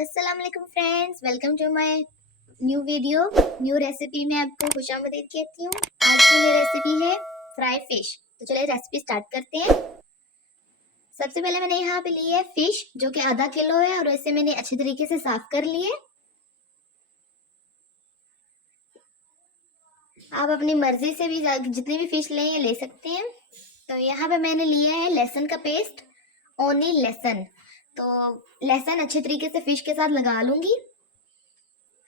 अस्सलाम वालेकुम friends, welcome to my new video, new recipe में आपको खुशामदीद कहती हूँ। आज की ये रेसिपी है फ्राई फिश। तो चलिए रेसिपी स्टार्ट करते हैं। सबसे पहले मैंने यहाँ पे ली है फिश जो कि आधा किलो है और इसे मैंने अच्छे तरीके से साफ कर लिए। आप अपनी मर्जी से भी जितनी भी फिश लें ये ले सकते हैं। तो यहाँ पे मैंने लिया है लहसुन का पेस्ट, ओनली लहसुन। तो लहसुन अच्छे तरीके से फिश के साथ लगा लूंगी।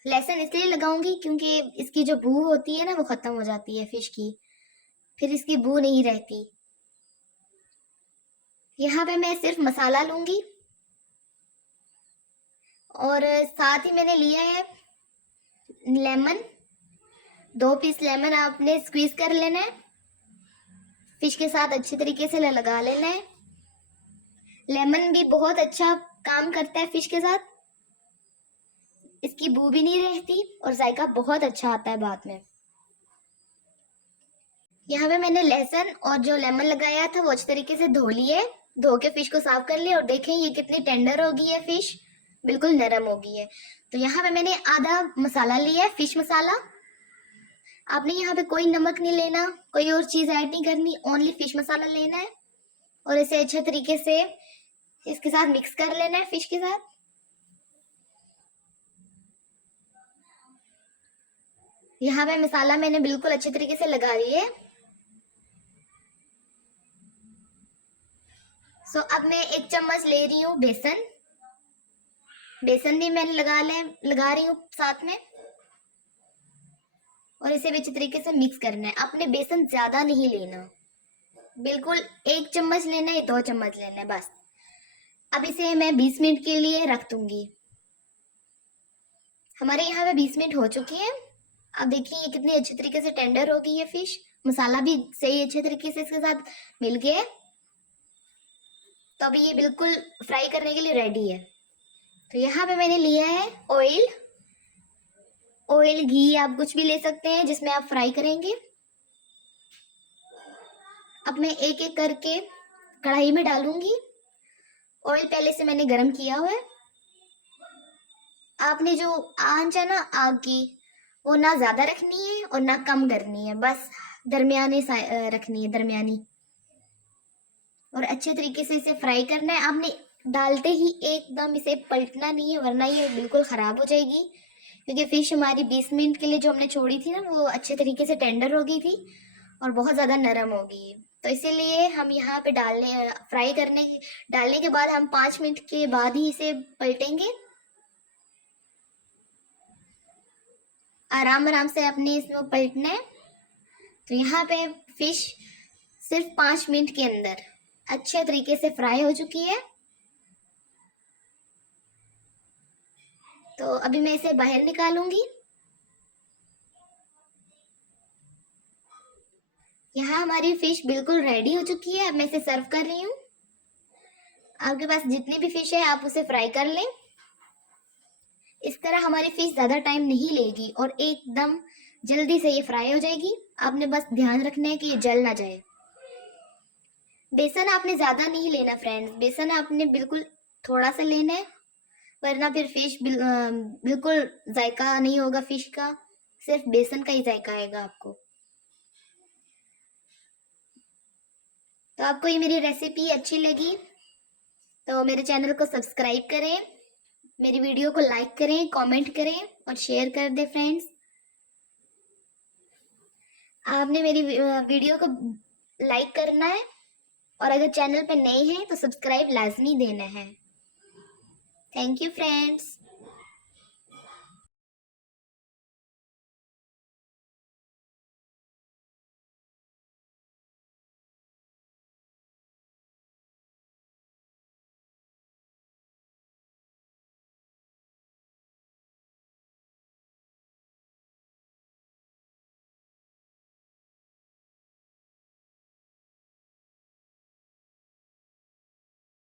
लहसुन इसलिए लगाऊंगी क्योंकि इसकी जो बू होती है ना वो खत्म हो जाती है फिश की, फिर इसकी बू नहीं रहती। यहाँ पे मैं सिर्फ मसाला लूंगी और साथ ही मैंने लिया है लेमन। 2 पीस लेमन आपने स्क्वीज कर लेना है, फिश के साथ अच्छे तरीके से लगा लेना है। लेमन भी बहुत अच्छा काम करता है फिश के साथ, इसकी बू भी नहीं रहती और जायका बहुत अच्छा आता है बाद में। यहाँ पे मैंने लहसुन और जो लेमन लगाया था वो अच्छे तरीके से धो लिए, धो के फिश को साफ कर लिया और देखें ये कितनी टेंडर हो गई है फिश, बिल्कुल नरम हो गई है। तो यहाँ पे मैंने आधा मसाला लिया है, फिश मसाला। आपने यहाँ पे कोई नमक नहीं लेना, कोई और चीज ऐड नहीं करनी, ओनली फिश मसाला लेना है और इसे अच्छे तरीके से इसके साथ मिक्स कर लेना है फिश के साथ। यहाँ पे मसाला मैंने बिल्कुल अच्छे तरीके से लगा दिया है। अब मैं 1 चम्मच ले रही हूँ बेसन। बेसन भी मैंने लगा रही हूँ साथ में और इसे भी अच्छे तरीके से मिक्स करना है। आपने बेसन ज्यादा नहीं लेना, बिल्कुल 1 चम्मच लेना है, 2 चम्मच लेना है बस। अब इसे मैं 20 मिनट के लिए रख दूंगी। हमारे यहाँ पे 20 मिनट हो चुके हैं। अब देखिए ये कितनी अच्छी तरीके से टेंडर हो गई है फिश, मसाला भी सही अच्छे तरीके से इसके साथ मिल गया है। तो अभी ये बिल्कुल फ्राई करने के लिए रेडी है। तो यहाँ पे मैंने लिया है ऑयल, घी आप कुछ भी ले सकते हैं जिसमें आप फ्राई करेंगे। अब मैं एक एक करके कढ़ाई में डालूंगी। ऑयल पहले से मैंने गरम किया हुआ है। आपने जो आंच है ना आग की, वो ना ज्यादा रखनी है और ना कम करनी है, बस दरमियाने रखनी है, दरमियानी। और अच्छे तरीके से इसे फ्राई करना है। आपने डालते ही एकदम इसे पलटना नहीं है वरना ये बिल्कुल खराब हो जाएगी, क्योंकि फिश हमारी 20 मिनट के लिए जो हमने छोड़ी थी ना वो अच्छे तरीके से टेंडर हो गई थी और बहुत ज्यादा नरम हो गई। तो इसीलिए हम यहाँ पे डालने के बाद हम 5 मिनट के बाद ही इसे पलटेंगे। आराम आराम से अपने इसमें पलटना है। तो यहाँ पे फिश सिर्फ 5 मिनट के अंदर अच्छे तरीके से फ्राई हो चुकी है। तो अभी मैं इसे बाहर निकालूंगी। यहाँ हमारी फिश बिल्कुल रेडी हो चुकी है। अब मैं इसे सर्व कर रही हूँ। आपके पास जितनी भी फिश है आप उसे फ्राई कर लें। इस तरह हमारी फिश ज्यादा टाइम नहीं लेगी और एकदम जल्दी से ये फ्राई हो जाएगी। आपने बस ध्यान रखना है कि ये जल ना जाए। बेसन आपने ज्यादा नहीं लेना फ्रेंड्स, बेसन आपने बिल्कुल थोड़ा सा लेना है, वरना फिर फिश बिल्कुल जायका नहीं होगा फिश का, सिर्फ बेसन का ही जायका आएगा आपको। तो आपको ये मेरी रेसिपी अच्छी लगी तो मेरे चैनल को सब्सक्राइब करें, मेरी वीडियो को लाइक करें, कमेंट करें और शेयर कर दें फ्रेंड्स। आपने मेरी वीडियो को लाइक करना है और अगर चैनल पे नए हैं तो सब्सक्राइब लाजमी देना है। Thank you friends.